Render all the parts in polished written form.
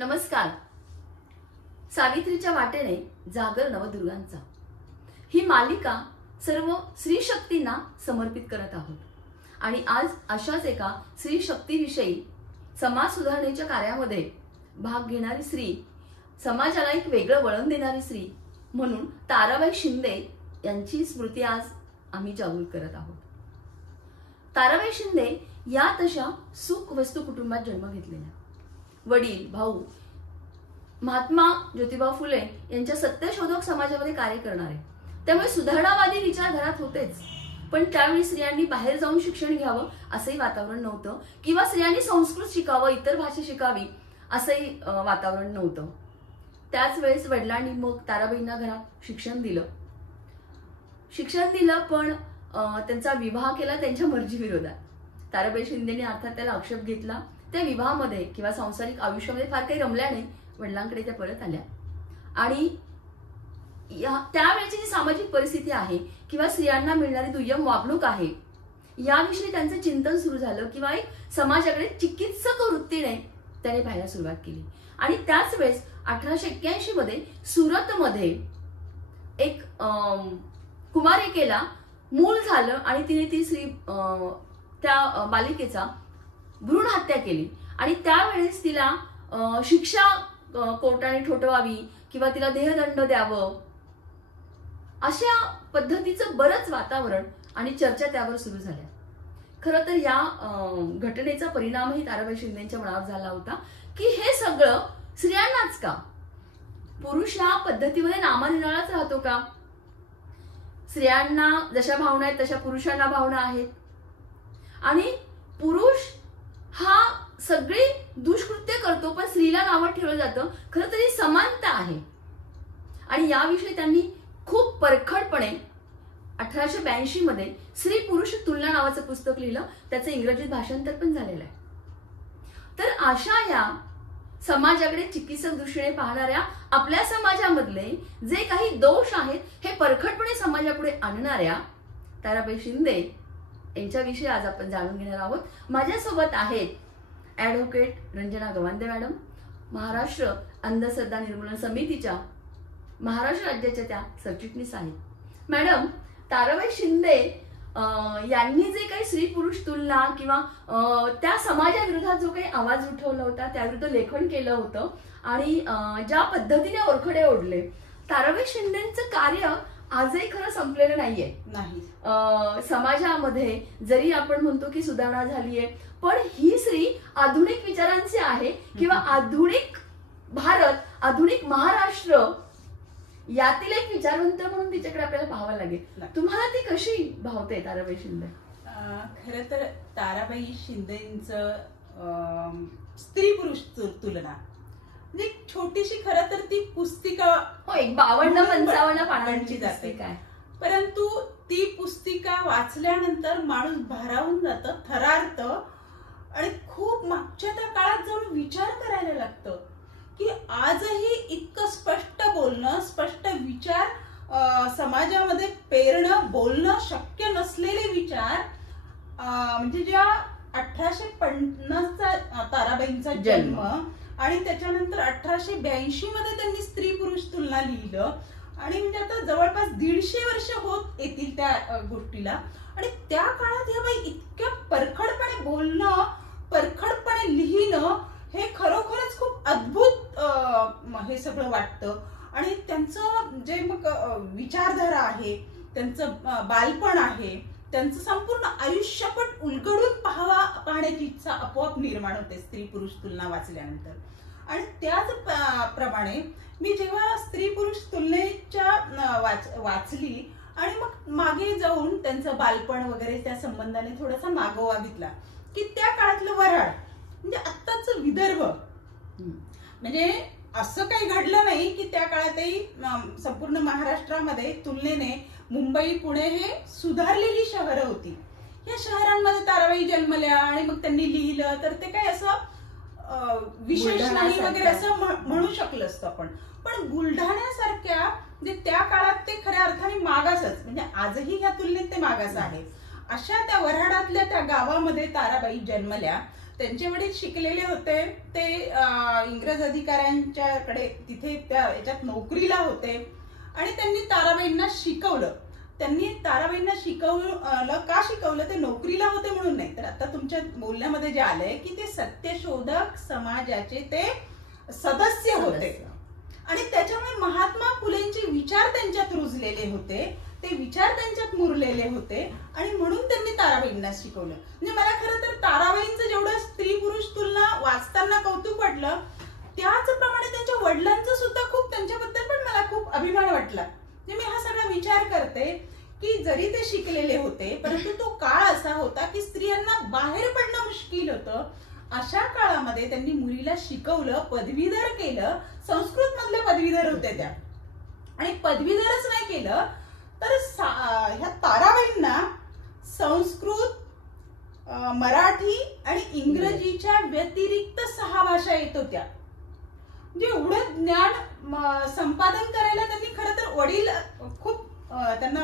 नमस्कार. सावित्रीच्या वाटेने जागर नवदुर्गांचा ही मालिका सर्व स्त्री शक्तींना समर्पित करत आहोत. आणि आज अशाच एका स्त्री शक्तीविषयी समाज सुधारणेच्या कार्यामध्ये भाग घेणारी स्त्री, समाजाला एक वेगळं वळण देणारी स्त्री म्हणून ताराबाई शिंदे यांची स्मृती आज आम्ही जागृत करत आहोत. ताराबाई शिंदे या तशा सुख वस्तू कुटुंबात जन्म घेतलेल्या. वडील, भाऊ महात्मा ज्योतिबा फुले यांच्या सत्यशोधक समाजामध्ये कार्य करणारे, त्यामुळे सुधारणावादी विचार घरात होतेच. पण त्यावेळी स्त्रियांनी बाहेर जाऊन शिक्षण घ्यावं असंही वातावरण नव्हतं, किंवा स्त्रियांनी संस्कृत शिकावं, इतर भाषा शिकावी असंही वातावरण नव्हतं. त्याच वेळेस वडिलांनी मग ताराबाईंना घरात शिक्षण दिलं, पण त्यांचा विवाह केला त्यांच्या मर्जी विरोधात. ताराबाई शिंदेने अर्थात त्याला आक्षेप घेतला. त्या विवाहामध्ये किंवा सांसारिक आयुष्यामध्ये फार काही रमल्या नाही. वडिलांकडे त्या परत आल्या आणि त्यावेळेची जी सामाजिक परिस्थिती आहे किंवा स्त्रियांना मिळणारी दुय्यम वागणूक आहे याविषयी त्यांचं चिंतन सुरू झालं, किंवा एक समाजाकडे चिकित्सक वृत्तीने त्याने पाहायला सुरुवात केली. आणि त्याच वेळेस 1881 मध्ये सुरतमध्ये एक कुमारिकेला मूल झालं आणि तिने ती त्या बालिकेचा भ्रूण हत्या केली. आणि त्यावेळेस तिला शिक्षा कोर्टाने ठोठवावी किंवा तिला देहदंड द्यावं अशा पद्धतीचं बरंच वातावरण आणि चर्चा त्यावर सुरू झाल्या. खरं तर या घटनेचा परिणामही ताराबाई शिंदेच्या मनावर झाला होता की हे सगळं स्त्रियांनाच का? पुरुष ह्या पद्धतीमध्ये नामानिराळाच राहतो का? स्त्रियांना जशा भावना आहेत तशा पुरुषांना भावना आहेत, आणि पुरुष हा सगळे दुष्कृत्य करतो पण स्त्रीला नावं ठेवलं जातं. खरं तरी समानता आहे. आणि याविषयी त्यांनी खूप परखडपणे 1882 मध्ये स्त्री पुरुष तुलना नावाचं पुस्तक लिहिलं. त्याचं इंग्रजीत भाषांतर पण झालेलं आहे. तर अशा या समाजाकडे चिकित्सक दृष्टीने पाहणाऱ्या आपल्या समाजामधले जे काही दोष आहेत हे परखडपणे समाजापुढे आणणाऱ्या ताराबाई शिंदे यांच्याविषयी आज आपण जाणून घेणार आहोत. माझ्यासोबत आहेत ॲडव्होकेट रंजना गवांदे मॅडम, महाराष्ट्र अंधश्रद्धा निर्मूलन समितीच्या महाराष्ट्र राज्याच्या त्या सरचिटणीस आहेत. मॅडम, ताराबाई शिंदे यांनी जे काही स्त्री पुरुष तुलना किंवा त्या समाजाविरोधात जो काही आवाज उठवला होता, त्याविरुद्ध लेखन केलं होतं आणि ज्या पद्धतीने ओरखडे ओढले, ताराबाई शिंदेचं कार्य आजही खरं संपलेलं नाहीये. समाजामध्ये जरी आपण म्हणतो की सुधारणा झालीये, पण ही स्त्री आधुनिक विचारांची आहे, किंवा आधुनिक भारत, आधुनिक महाराष्ट्र यातील एक विचारवंत म्हणून तिच्याकडे आपल्याला पाहावं लागेल. तुम्हाला ती कशी भावते ताराबाई शिंदे? खरं तर ताराबाई शिंदेचं स्त्री पुरुष तुलना म्हणजे छोटीशी खरं तर ती पुस्तिका, हो, एक 52-55 पानांची पुस्तिका आहे. परंतु ती पुस्तिका वाचल्यानंतर माणूस भारावून जातं, थरारतं आणि खूप मागच्या त्या काळात जाऊन विचार करायला लागतं की आजही इतकं स्पष्ट बोलणं, स्पष्ट विचार समाजामध्ये पेरणं, बोलणं शक्य नसलेले विचार, म्हणजे ज्या 1850चा ताराबाईंचा जन्म आणि त्याच्यानंतर 1882 मध्ये त्यांनी स्त्री पुरुष तुलना लिहिलं, आणि म्हणजे आता जवळपास 150 वर्ष होत येतील त्या गोष्टीला. आणि त्या काळात ह्या बाई इतक्या परखडपणे बोलणं, परखडपणे लिहिणं हे खरोखरच खूप अद्भुत हे सगळं वाटतं. आणि त्यांचं जे मग विचारधारा आहे, त्यांचं बालपण आहे, त्यांचं संपूर्ण आयुष्य पण उलगडून पाहण्याची इच्छा आपोआप निर्माण होते स्त्री पुरुष तुलना वाचल्यानंतर. आणि त्याच प्रमाणे मी जेव्हा स्त्री पुरुष तुलनेच्या वाचली आणि मग मागे जाऊन त्यांचं बालपण वगैरे त्या संबंधाने थोडासा मागोवा घेतला की त्या काळातलं वऱ्हाड म्हणजे आत्ताच विदर्भ, म्हणजे असं काही घडलं नाही की त्या काळातही संपूर्ण महाराष्ट्रामध्ये तुलनेने मुंबई, पुणे हे सुधारलेली शहरं होती. या शहरांमध्ये ताराबाई जन्मल्या आणि मग त्यांनी लिहिलं तर ते काही असं विशेष नाही वगैरे असं म्हणू शकलं असतं आपण. पण बुलढाण्यासारख्या म्हणजे त्या काळात ते खऱ्या अर्थाने मागासच, म्हणजे आजही ह्या तुलनेत ते मागास आहे, अशा त्या वऱ्हाडातल्या त्या गावामध्ये ताराबाई जन्मल्या. त्यांचे वडील शिकलेले होते, ते इंग्रज अधिकाऱ्यांच्याकडे तिथे त्या याच्यात नोकरीला होते आणि त्यांनी ताराबाईंना शिकवलं. त्यांनी ताराबाईंना शिकवलं, का शिकवलं? ते नोकरीला होते म्हणून नाही, तर आता तुमच्या बोलण्यामध्ये जे आलंय की ते सत्यशोधक समाजाचे ते सदस्य होते आणि त्याच्यामुळे महात्मा फुलेंचे विचार त्यांच्यात रुजलेले होते, ते विचार त्यांच्यात मुरलेले होते आणि म्हणून त्यांनी ताराबाईंना शिकवलं. म्हणजे मला खरं तर ताराबाईंचं जेवढं स्त्री पुरुष तुलना वाचताना कौतुक वाटलं, त्याचप्रमाणे त्यांच्या वडिलांचं सुद्धा खूप, त्यांच्याबद्दल पण मला खूप अभिमान वाटला. म्हणजे मी हा सगळा विचार करते की जरी ते शिकलेले होते, परंतु तो काळ असा होता की स्त्रियांना बाहेर पडणं मुश्किल होतं. अशा काळामध्ये त्यांनी मुलीला शिकवलं, पदवीधर केलं. संस्कृत मधल्या पदवीधर होत्या त्या, आणि पदवीधरच नाही केलं तर ह्या ताराबाईंना संस्कृत, मराठी आणि इंग्रजीच्या व्यतिरिक्त 6 भाषा येत होत्या. म्हणजे एवढं ज्ञान संपादन करायला त्यांनी खरं तर वडील खूप त्यांना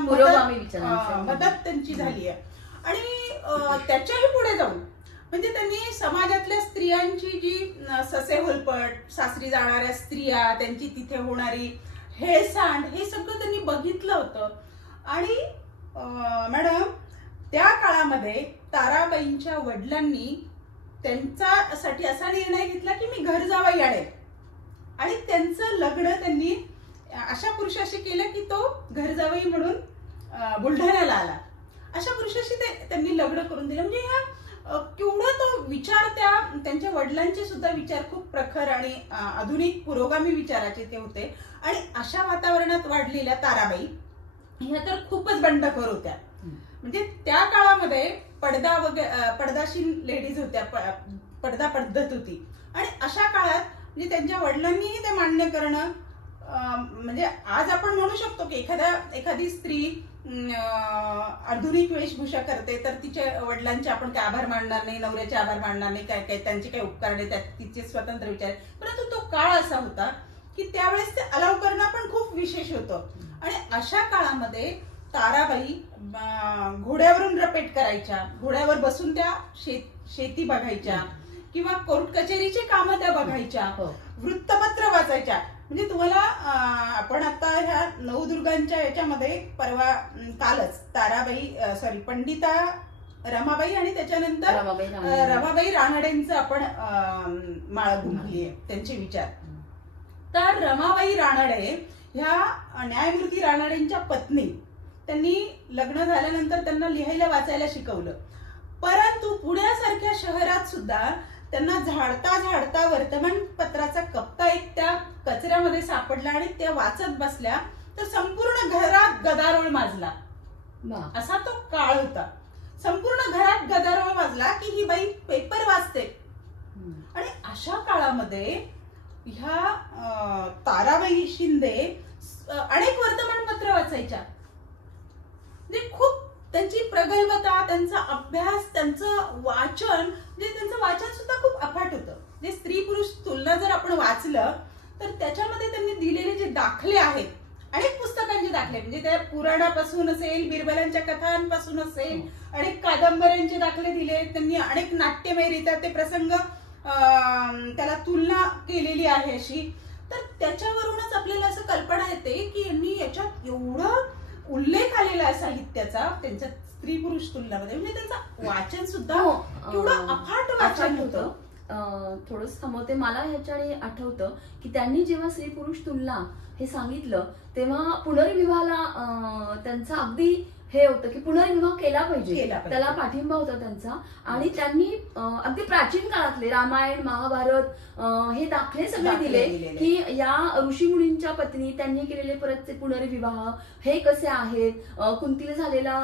मदत त्यांची झाली आहे. आणि त्याच्याही पुढे जाऊन म्हणजे त्यांनी समाजातल्या स्त्रियांची जी ससे होलपट, सासरी जाणाऱ्या स्त्रिया, त्यांची तिथे होणारी हेळसांड, हे सगळं त्यांनी बघितलं होतं. आणि मॅडम, त्या काळामध्ये ताराबाईंच्या वडिलांनी त्यांच्यासाठी असा निर्णय घेतला की मी घर जावई आणेल, आणि त्यांचं लग्न त्यांनी अशा पुरुषाशी केलं की तो घर जावई म्हणून बुलढाण्याला आला. अशा पुरुषाशी त्यांनी लग्न करून दिलं. म्हणजे ह्या केवढा तो विचार, त्यांच्या वडिलांचे सुद्धा विचार खूप प्रखर आणि आधुनिक पुरोगामी विचाराचे ते होते. आणि अशा वातावरणात वाढलेल्या ताराबाई ह्या तर खूपच बंडखोर होत्या. म्हणजे त्या काळामध्ये पडदाशीन लेडीज होत्या, पडदा पद्धत होती. आणि अशा काळात म्हणजे त्यांच्या वडिलांनीही ते मान्य करणं, म्हणजे आज आपण म्हणू शकतो की एखादी स्त्री आधुनिक वेशभूषा करते तर तिच्या वडिलांचे आपण काय आभार मानणार नाही, नवऱ्याचे आभार मानणार नाही, काय त्यांचे काही उपकार नाही, तिचे स्वतंत्र विचार. परंतु तो काळ असा होता की त्यावेळेस ते अलाव करणं पण खूप विशेष होतं. आणि अशा काळामध्ये ताराबाई घोड्यावरून रपेट करायच्या, घोड्यावर बसून त्या शेती बघायच्या किंवा कोर्ट कचेरीची कामं त्या बघायच्या, वृत्तपत्र वाचायच्या. म्हणजे तुम्हाला आपण आता ह्या नवदुर्गांच्या याच्यामध्ये कालच ताराबाई पंडिता रमाबाई आणि त्याच्यानंतर रमाबाई रानडेंचं आपण माळ घुमली आहे, त्यांचे विचार. तर रमाबाई रानडे ह्या न्यायमूर्ती रानडेंच्या पत्नी. त्यांनी लग्न झाल्यानंतर त्यांना लिहायला वाचायला शिकवलं. परंतु पुण्यासारख्या शहरात सुद्धा त्यांना झाडता झाडता वर्तमानपत्राचा कप्पा एक त्या कचऱ्यामध्ये सापडला आणि त्या वाचत बसल्या तर संपूर्ण घरात गदारोळ माजला. असा तो काळ होता. संपूर्ण घरात गदारोळ माजला की ही बाई पेपर वाचते. आणि अशा काळामध्ये ह्या ताराबाई शिंदे अनेक वर्तमानपत्र वाचायच्या. म्हणजे खूप त्यांची प्रगल्भता, त्यांचा अभ्यास, त्यांचं वाचन, म्हणजे त्यांचं वाचन सुद्धा खूप अफाट होतं. म्हणजे स्त्री पुरुष तुलना जर आपण वाचलं तर त्याच्यामध्ये त्यांनी दिलेले जे दाखले आहेत, अनेक पुस्तकांचे दाखले, म्हणजे त्या पुराणापासून असेल, बिरबलांच्या कथांपासून असेल, अनेक कादंबऱ्यांचे दाखले दिले त्यांनी, अनेक नाट्यमयरित्या ते प्रसंग त्याला तुलना केलेली आहे अशी. तर त्याच्यावरूनच आपल्याला असं कल्पना येते की यांनी याच्यात एवढं उल्लेख आलेला आहे साहित्याचा त्यांच्या स्त्री पुरुष तुलनामध्ये. म्हणजे त्यांचं वाचन सुद्धा केवढं अफाट वाचन होतं. थोडंच थांबवते, मला ह्याच्याने आठवतं की त्यांनी जेव्हा स्त्री पुरुष तुलना हे सांगितलं तेव्हा पुनर्विवाहाला त्यांचा अगदी हे होतं की पुनर्विवाह केला पाहिजे, त्याला पाठिंबा होता त्यांचा. आणि त्यांनी अगदी प्राचीन काळातले रामायण, महाभारत हे दाखले सगळे दिले की या ऋषी मुनींच्या पत्नी त्यांनी केलेले परतचे पुनर्विवाह हे कसे आहेत, कुंतीला झालेला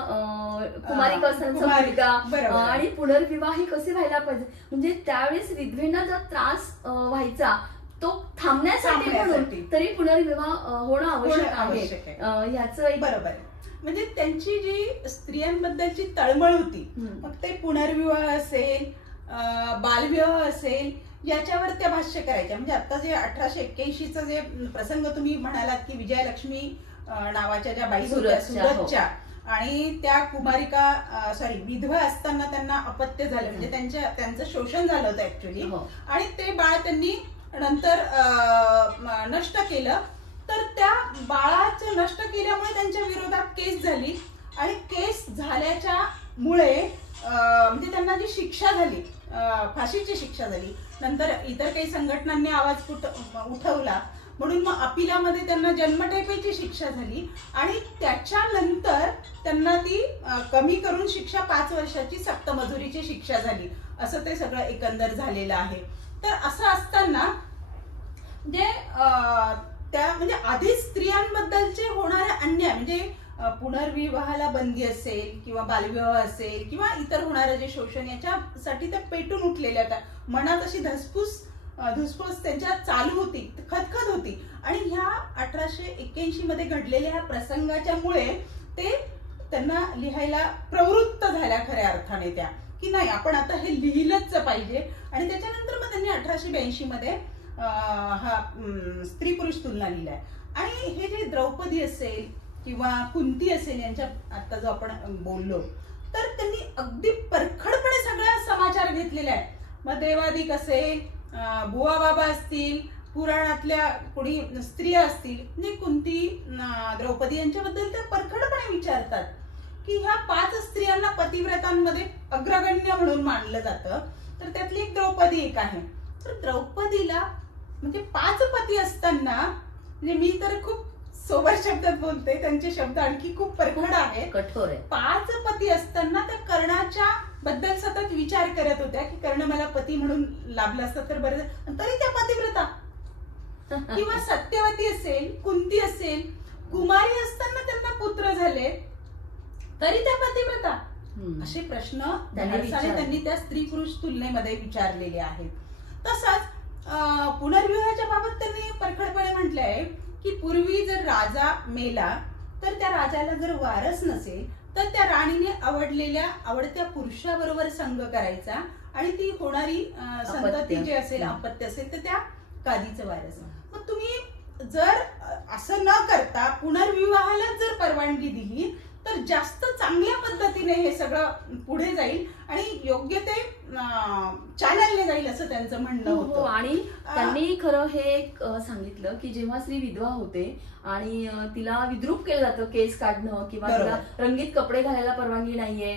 कुमारिका असतानाचा मुलगा आणि पुनर्विवाह हे कसे व्हायला पाहिजे. म्हणजे त्यावेळेस विधवेंना जर त्रास व्हायचा तो थांबण्यासाठी म्हणून तरी पुनर्विवाह होणं आवश्यक आहे. ह्याचं एक बरोबर. म्हणजे त्यांची जी स्त्रियांबद्दलची तळमळ होती, मग ते पुनर्विवाह असेल, बालविवाह असेल, याच्यावर त्या भाष्य करायच्या. म्हणजे आता जे 1881चा जे प्रसंग तुम्ही म्हणालात की विजयलक्ष्मी नावाच्या ज्या बाई होत्या सुरतच्या, आणि त्या कुमारिका विधवा असताना त्यांना अपत्य झालं, म्हणजे त्यांचं शोषण झालं होतं ऍक्च्युली, आणि ते बाळ त्यांनी नंतर नष्ट केलं. तर त्या बाळाचं नष्ट केल्यामुळे त्यांच्या विरोधात केस झाली, आणि केस झाल्याच्या मुळे म्हणजे त्यांना जी शिक्षा झाली, फाशीची शिक्षा झाली. नंतर इतर काही संघटनांनी आवाज उठवला, म्हणून मग अपिलामध्ये त्यांना जन्मठेपेची शिक्षा झाली, आणि त्याच्यानंतर त्यांना ती कमी करून शिक्षा 5 वर्षाची सक्त मजुरीची शिक्षा झाली. असं ते सगळं एकंदर झालेलं आहे. तर असं असताना म्हणजे त्या म्हणजे आधीच स्त्रियांबद्दलचे होणारे अन्याय, म्हणजे पुनर्विवाहाला बंदी असेल किंवा बालविवाह असेल किंवा इतर होणारं जे शोषण, याच्यासाठी त्या पेटून उठलेल्या होत्या. मनात अशी धुसफूस त्यांच्या चालू होती, खदखद होती. आणि ह्या 1881 मध्ये घडलेल्या ह्या प्रसंगाच्या मुळे ते त्यांना लिहायला प्रवृत्त झाल्या खऱ्या अर्थाने, त्या की नाही आपण आता हे लिहिलंच पाहिजे. आणि त्याच्यानंतर मग त्यांनी 1882 मध्ये हा स्त्री पुरुष तुलना लिहिलाय. आणि हे जे द्रौपदी असेल किंवा कुंती असेल, यांच्या आता जो आपण बोललो, तर त्यांनी अगदी परखडपणे सगळा समाचार घेतलेला आहे. मग देवादिक असेल, बुवा बाबा असतील, पुराणातल्या कोणी स्त्रिया असतील, म्हणजे कुंती, द्रौपदी यांच्याबद्दल त्या परखडपणे विचारतात की ह्या 5 स्त्रियांना पतिव्रतांमध्ये अग्रगण्य म्हणून मानलं जातं. तर त्यातली एक द्रौपदी एक आहे. तर द्रौपदीला म्हणजे 5 पती असताना, म्हणजे मी तर खूप सोबर शब्दात बोलते, त्यांचे शब्द आणखी खूप परखड आहेत, कठोर आहे. 5 पती असताना त्या कर्णाच्या बद्दल सतत विचार करत होत्या की कर्ण मला पती म्हणून लाभला असता तर बरं, तरी त्या पतिव्रता. किंवा सत्यवती असेल, कुंती असेल, कुमारी असताना त्यांना पुत्र झाले तरी त्या पतिव्रता. असे प्रश्न त्यांनी त्या स्त्री पुरुष तुलनेमध्ये विचारलेले आहेत. तसंच पुनर्विवाहाच्या बाबत त्यांनी परखडपणे म्हटलंय की पूर्वी जर राजा मेला तर त्या राजाला जर वारस नसेल तर त्या राणीने आवडत्या पुरुषाबरोबर संग करायचा, आणि ती होणारी संतती जे असेल, अपत्य असेल, तर त्या गादीचं वारस. मग तुम्ही जर असं न करता पुनर्विवाहाला जर परवानगी दिली तर जास्त चांगल्या पद्धतीने हे सगळं पुढे जाईल आणि योग्य ते चॅनलने जाईल, असं त्यांचं म्हणणं होतं. आणि त्यांनी खरं हे एक सांगितलं की जेव्हा स्त्री विधवा होते आणि तिला विद्रूप केलं जातं, केस काढणं किंवा तिला रंगीत कपडे घालायला परवानगी नाहीये,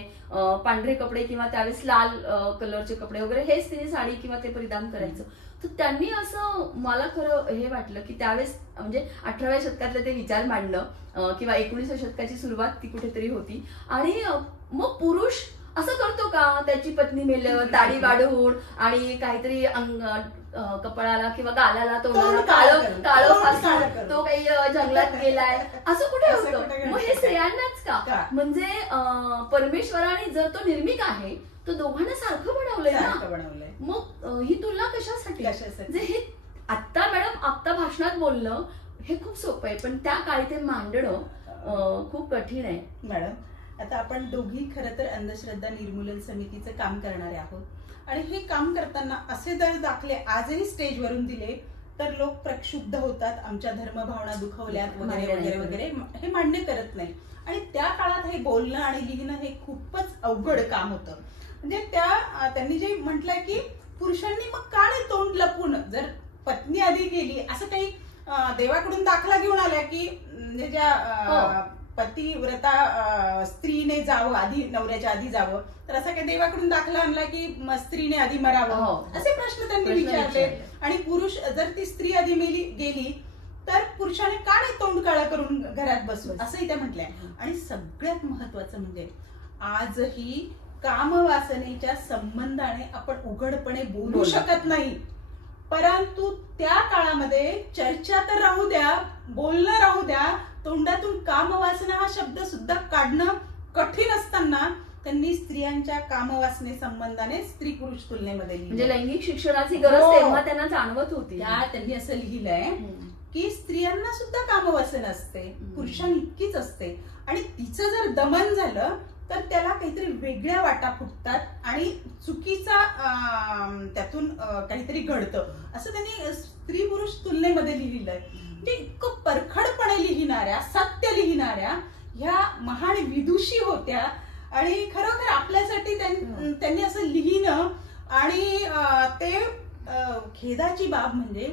पांढरे कपडे किंवा त्यावेळेस लाल कलरचे कपडे वगैरे हेच तिने साडी किंवा ते परिधान करायचं. तर त्यांनी असं मला खरं हे वाटलं की त्यावेळेस म्हणजे 18व्या शतकातले ते विचार मांडणं किंवा 19व्या शतकाची सुरुवात ती कुठेतरी होती. आणि मग पुरुष असं करतो का, त्याची पत्नी मेल्यावर दाढी वाढवून आणि काहीतरी कपाळाला किंवा गालाला तोंडाला काळं फासून तो काही जंगलात गेलाय, असं कुठे होतं? मग हे स्त्रियांनाच का? म्हणजे परमेश्वराने जर तो निर्मिक आहे तो दोघांना सारखं बनवलंय ना, मग ही तुलना कशासाठी? म्हणजे हे आता मॅडम आता भाषणात बोलणं हे खूप सोपं आहे, पण त्या काळी ते मांडणं खूप कठीण आहे. मॅडम आता आपण दोघी खरं तर अंधश्रद्धा निर्मूलन समितीचं काम करणारे आहोत, आणि हे काम करताना असे जर दाखले आजही स्टेजवरून दिले तर लोक प्रक्षुब्ध होतात, आमच्या धर्मभावना दुखवल्यात वगैरे वगैरे वगैरे, हे मान्य करत नाही. आणि त्या काळात हे बोलणं आणि लिहिणं हे खूपच अवघड काम होतं. म्हणजे त्यांनी जे म्हटलंय की पुरुषांनी मग का नाही तोंड लपून, जर पत्नी आधी गेली, असं काही देवाकडून दाखला घेऊन आला की म्हणजे ज्या पतिव्रता स्त्रीने जावं आधी, नवऱ्याच्या आधी जावं, तर असा काही देवाकडून दाखला आणला की स्त्रीने आधी मरावं, असे प्रश्न त्यांनी विचारले. आणि पुरुष जर ती स्त्री आधी गेली तर पुरुषाने का नाही तोंड काळा करून घरात बसवत, असंही त्या म्हटलंय. आणि सगळ्यात महत्वाचं म्हणजे आजही कामवासनेच्या संबंधाने आपण उघडपणे बोलू शकत नाही, परंतु त्या काळामध्ये चर्चा तर राहू द्या, बोलणं राहू द्या, तोंडातून कामवासना हा शब्द सुद्धा काढणं कठीण असताना त्यांनी स्त्रियांच्या कामवासने संबंधाने स्त्री पुरुष तुलनेमध्ये म्हणजे लैंगिक शिक्षणाची गरज तेव्हा त्यांना जाणवत होती. त्यांनी असं लिहिलंय की स्त्रियांना सुद्धा कामवासना असते, पुरुषांइतकीच असते, आणि तिचं जर दमन झालं तर त्याला काहीतरी वेगळ्या वाटा फुटतात आणि चुकीचा त्यातून काहीतरी घडतं, असं त्यांनी स्त्री पुरुष तुलनेमध्ये लिहिलंय. म्हणजे इतकं परखडपणे लिहिणाऱ्या, सत्य लिहिणाऱ्या ह्या महान विदुषी होत्या आणि खरोखर आपल्यासाठी त्यांनी असं लिहिणं आणि ते खेदाची बाब म्हणजे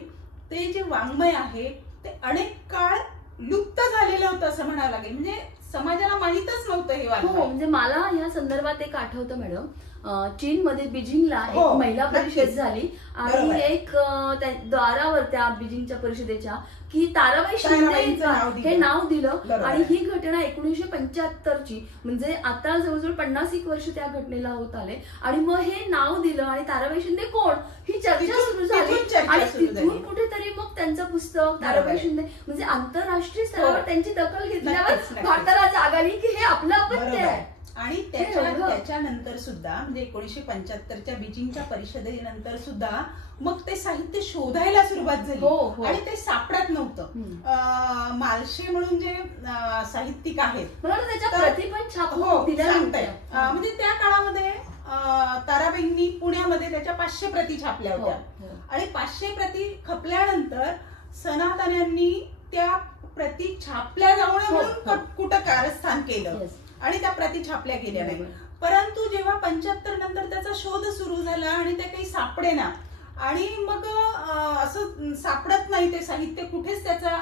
ते जे वाङ्मय आहे ते अनेक काळ लुप्त झालेलं होतं असं म्हणावं लागेल. म्हणजे समाजाला माहीतच नव्हतं हे वाङ्मय. हो, म्हणजे मला या संदर्भात एक आठवतं मॅडम, चीनमध्ये बीजिंगला एक महिला परिषद झाली आणि एक द्वारावर त्या बीजिंगच्या परिषदेच्या की ताराबाई शिंदे हे नाव दिलं आणि ही घटना 1975ची, म्हणजे आता जवळजवळ 50 वर्ष त्या घटनेला होत आले आणि मग हे नाव दिलं आणि ताराबाई शिंदे कोण ही चर्चा सुरू झाली आणि तिथून कुठेतरी मग त्यांचं पुस्तक ताराबाई शिंदे म्हणजे आंतरराष्ट्रीय स्तरावर त्यांची दखल घेतल्यावर भारताला जाग आली की हे आपलं अपत्य आहे. आणि त्याच्यानंतर सुद्धा म्हणजे 1975च्या बीजिंगच्या परिषदेनंतर सुद्धा मग ते साहित्य शोधायला सुरुवात झाली आणि ते सापडत नव्हतं. मालशे म्हणून जे साहित्यिक आहेत म्हणजे त्या काळामध्ये ताराबाईंनी पुण्यामध्ये त्याच्या 500 प्रती छापल्या होत्या आणि 500 प्रती खपल्यानंतर सनातन्यांनी त्या प्रती छापल्या जाऊ नये म्हणून कुठं कारस्थान केलं आणि त्या प्रती छापल्या गेल्या नाही. परंतु जेव्हा 75 नंतर त्याचा शोध सुरू झाला आणि ते काही सापडेना आणि मग असं सापडत नाही ते साहित्य, कुठेच त्याचा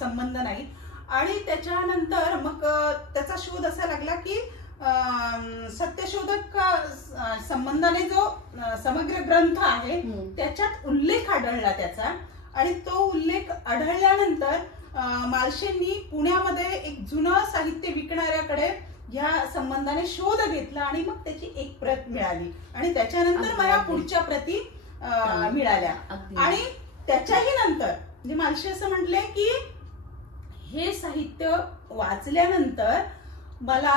संबंध नाही आणि त्याच्यानंतर मग त्याचा शोध असा लागला की सत्यशोधक संबंधाने जो समग्र ग्रंथ आहे त्याच्यात उल्लेख आढळला त्याचा आणि तो उल्लेख आढळल्यानंतर मालशेंनी पुण्यामध्ये एक जुनं साहित्य विकणाऱ्याकडे या संबंधाने शोध घेतला आणि मग त्याची एक प्रत मिळाली आणि त्याच्यानंतर मला पुढच्या प्रती मिळाल्या. आणि त्याच्याही नंतर म्हणजे मालशे असं म्हटलंय की हे साहित्य वाचल्यानंतर मला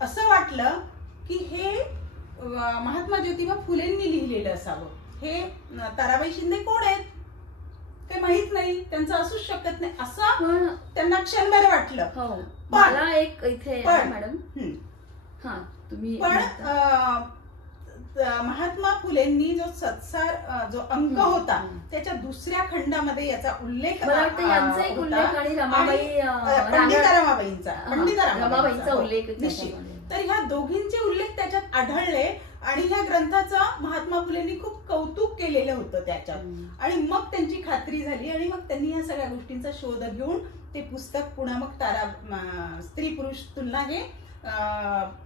असं वाटलं की हे महात्मा ज्योतिबा फुलेंनी लिहिलेलं असावं. हे ताराबाई शिंदे कोण आहेत ते माहित नाही, त्यांचं असूच शकत नाही असं त्यांना क्षणभर वाटलं. मला एक इथे मॅडम तुम्ही पण महात्मा फुलेंनी जो सत्सार जो अंक होता त्याच्या दुसऱ्या खंडामध्ये याचा उल्लेख यांचा एक उल्लेख आणि रमाबाईंचा उल्लेख निश्चित. तर ह्या दोघींचे उल्लेख त्याच्यात आढळले आणि ह्या ग्रंथाचं महात्मा फुलेंनी खूप कौतुक केलेलं होतं त्याच्यात आणि मग त्यांची खात्री झाली आणि मग त्यांनी ह्या सगळ्या गोष्टींचा शोध घेऊन ते पुस्तक पुन्हा मग स्त्री पुरुष तुलना हे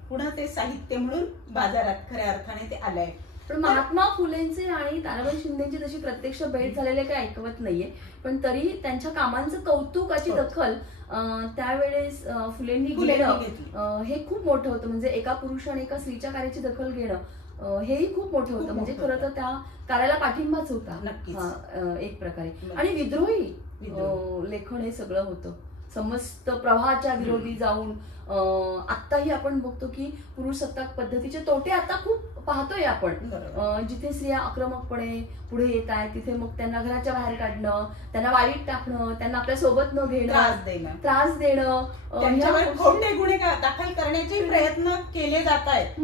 पुन्हा ते साहित्य म्हणून बाजारात खऱ्या अर्थाने ते आलंय. पण महात्मा फुलेंचे आणि ताराबाई शिंदेची तशी प्रत्यक्ष भेट झालेले काही ऐकवत नाहीये, पण तरी त्यांच्या कामांचं कौतुकाची दखल त्यावेळेस फुलेंनी घेणं हे खूप मोठं होतं. म्हणजे एका पुरुषाने एका स्त्रीच्या कार्याची दखल घेणं हेही खूप मोठं होतं. म्हणजे खरं तर त्या कार्याला पाठिंबाच होता नक्कीच एक प्रकारे. आणि विद्रोही लेखन हे सगळं होतं, समस्त प्रवाहाच्या विरोधी जाऊन. आत्ताही आपण बघतो की पुरुष सत्ताक पद्धतीचे तोटे आता खूप पाहतोय आपण. जिथे स्त्रिया आक्रमकपणे पुढे येत आहेत तिथे मग त्यांना घराच्या बाहेर काढणं, त्यांना वाईट टाकणं, त्यांना आपल्या सोबत न घेणं, त्रास देणं, त्यांच्यावर खोटे गुन्हे दाखल करण्याचे प्रयत्न केले जात आहेत.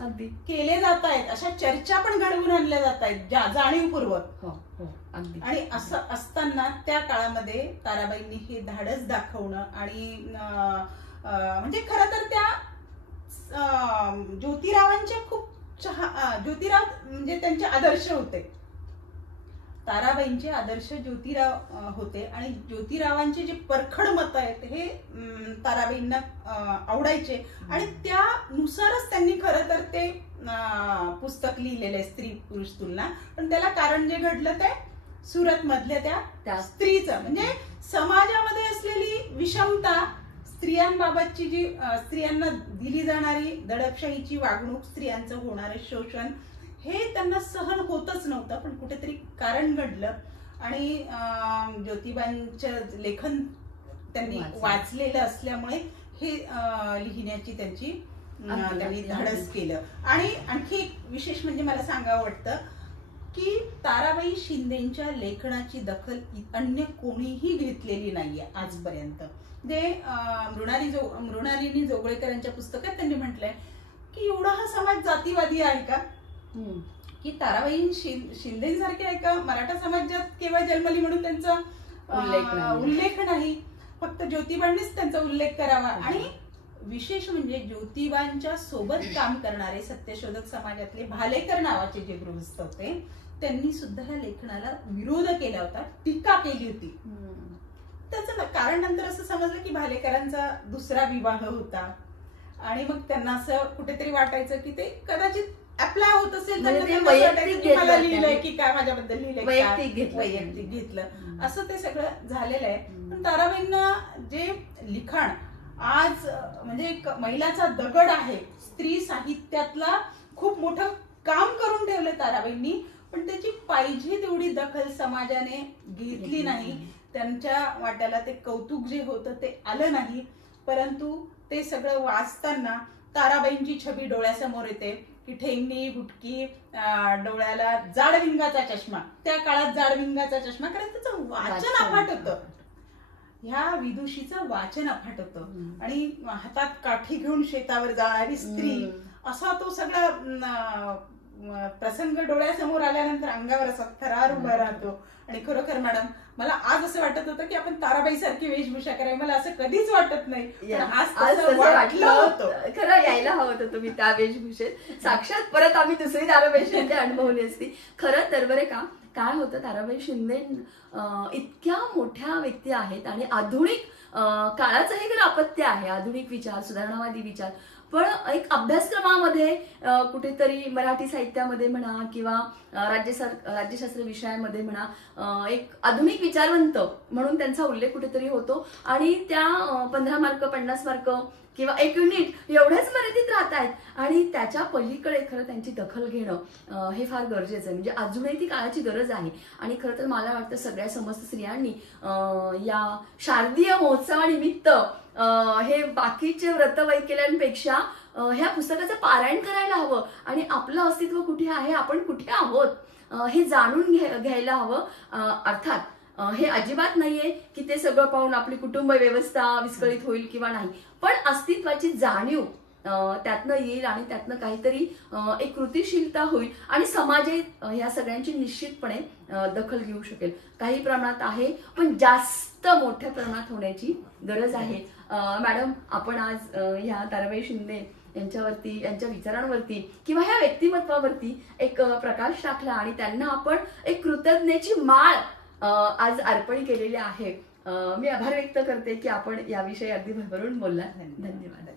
अगदी केले जात आहेत, अशा चर्चा पण घडवून आणल्या जात आहेत जाणीवपूर्वक. आणि असं असताना त्या काळामध्ये ताराबाईंनी हे धाडस दाखवणं आणि म्हणजे खरं तर त्या ज्योतिरावांचे खूप ज्योतिराव म्हणजे त्यांचे आदर्श होते. ताराबाईंचे आदर्श ज्योतिराव होते आणि ज्योतिरावांचे जे परखड मत आहेत हे ताराबाईंना आवडायचे आणि त्यानुसारच त्यांनी खरं तर ते पुस्तक लिहिलेलं आहे स्त्री पुरुष तुलना. पण त्याला कारण जे घडलं ते सुरत मधल्या त्या स्त्रीचं म्हणजे समाजामध्ये असलेली विषमता, स्त्रियांबाबतची जी स्त्रियांना दिली जाणारी दडपशाहीची वागणूक, स्त्रियांचं होणारं शोषण हे त्यांना सहन होतच नव्हतं. पण कुठेतरी कारण घडलं आणि ज्योतिबांचं लेखन त्यांनी वाचलेलं असल्यामुळे हे लिहिण्याची त्यांनी धाडस केलं. आणि आणखी एक विशेष म्हणजे मला सांगावं वाटतं की ताराबाई शिंदेच्या लेखनाची दखल अन्य कोणीही घेतलेली नाहीये आजपर्यंत. ते मृणालिनी जोगळेकरांच्या पुस्तकात त्यांनी म्हटलंय की एवढा हा समाज जातीवादी आहे का, की ताराबाई शिंदेसारखे आहे का, मराठा समाजात केवळ जन्मली म्हणून त्यांचा उल्लेख नाही. फक्त ज्योतिबांनीच त्यांचा उल्लेख करावा. आणि विशेष म्हणजे ज्योतिबांच्या सोबत काम करणारे सत्यशोधक समाजातले भालेकर नावाचे जे गृहस्थ होते त्यांनी सुद्धा या लेखनाला विरोध केला होता, टीका केली होती. त्याचं कारण नंतर असं समजलं की भालेकरांचा दुसरा विवाह होता आणि मग त्यांना असं कुठेतरी वाटायचं की ते कदाचित अप्लाय होत असेल तर मला लिहिलंय की काय, माझ्याबद्दल लिहिलंय, वैयक्तिक घेतलं, असं ते सगळं झालेलं आहे. पण ताराबाईंना जे लिखाण आज म्हणजे एक मैलाचा दगड आहे, स्त्री साहित्यातला खूप मोठं काम करून ठेवलं ताराबाईंनी, पण त्याची पाहिजे तेवढी दखल समाजाने घेतली नाही. त्यांच्या वाट्याला ते कौतुक जे होतं ते आलं नाही. परंतु ते सगळं वाचताना ताराबाईंची छबी डोळ्यासमोर येते की ठेंगणी, हुटकी, डोळ्याला जाडविंगाचा चष्मा, त्या काळात जाडविंगाचा चष्मा, कारण त्याचं वाचन अफाट होतं, ह्या विदुषीचं वाचन अफाट होतं. आणि हातात काठी घेऊन शेतावर जाणारी स्त्री, असा तो सगळा प्रसंग डोळ्यासमोर आल्यानंतर अंगावर असा थरार उभा राहतो. आणि खरोखर मॅडम मला आज असं वाटत होतं की आपण ताराबाई सारखी वेशभूषा करावी, मला असं कधीच वाटत नाही, आज वाटलं होतं. खरं यायला हवं होतं तुम्ही त्या वेशभूषेत, साक्षात परत आम्ही दुसरी ताराबाई शिंदे अनुभवली असती. खरं तर बरे का, काय होतं, ताराबाई शिंदे इतक्या मोठ्या व्यक्ती आहेत आणि आधुनिक काळाचंही खरं अपत्य आहे, आधुनिक विचार, सुधारणावादी विचार. पण एक अभ्यासक्रमामध्ये कुठेतरी मराठी साहित्यामध्ये म्हणा किंवा राज्यशास्त्र विषयामध्ये म्हणा एक आधुनिक विचारवंत म्हणून त्यांचा उल्लेख कुठेतरी होतो. आणि त्या 15 मार्क 50 मार्क किंवा 1 युनिट एवढ्याच मर्यादित राहत आहेत. आणि त्याच्या पलीकडे खरं त्यांची दखल घेणं हे फार गरजेचं आहे. म्हणजे अजूनही ती काळाची गरज आहे. आणि खरं तर मला वाटतं सगळ्या समस्त स्त्रियांनी या शारदीय महोत्सवानिमित्त हे बाकीचे व्रतवैकल्यांपेक्षा ह्या पुस्तकाचं पारायण करायला हवं आणि आपलं अस्तित्व कुठे आहे, आपण कुठे आहोत हे जाणून घ्यायला हवं. अर्थात हे अजिबात नाहीये की ते सगळं पाहून आपली कुटुंब व्यवस्था विस्कळीत होईल किंवा नाही, पण अस्तित्वाची जाणीव त्यातनं येईल आणि त्यातनं काहीतरी एक कृतिशीलता होईल आणि समाजही ह्या सगळ्यांची निश्चितपणे दखल घेऊ शकेल. काही प्रमाणात आहे, पण जास्त मोठ्या प्रमाणात होण्याची गरज आहे. मॅडम, आपण आज ह्या ताराबाई शिंदे यांच्यावरती, यांच्या विचारांवरती किंवा ह्या व्यक्तिमत्वावरती एक प्रकाश टाकला आणि त्यांना आपण एक कृतज्ञतेची माळ आज अर्पण केलेली आहे. मी आभार व्यक्त करते की आपण याविषयी अगदी भरभरून बोललात. धन्यवाद.